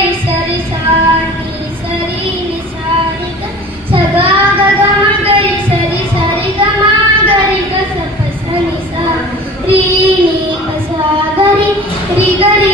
గరి సరి సాని సరి ని సారి గ సగా గ మ గరి సరి సరి గ మ గరి గ స ప స ని సా రి ని ప సా గరి రి గరి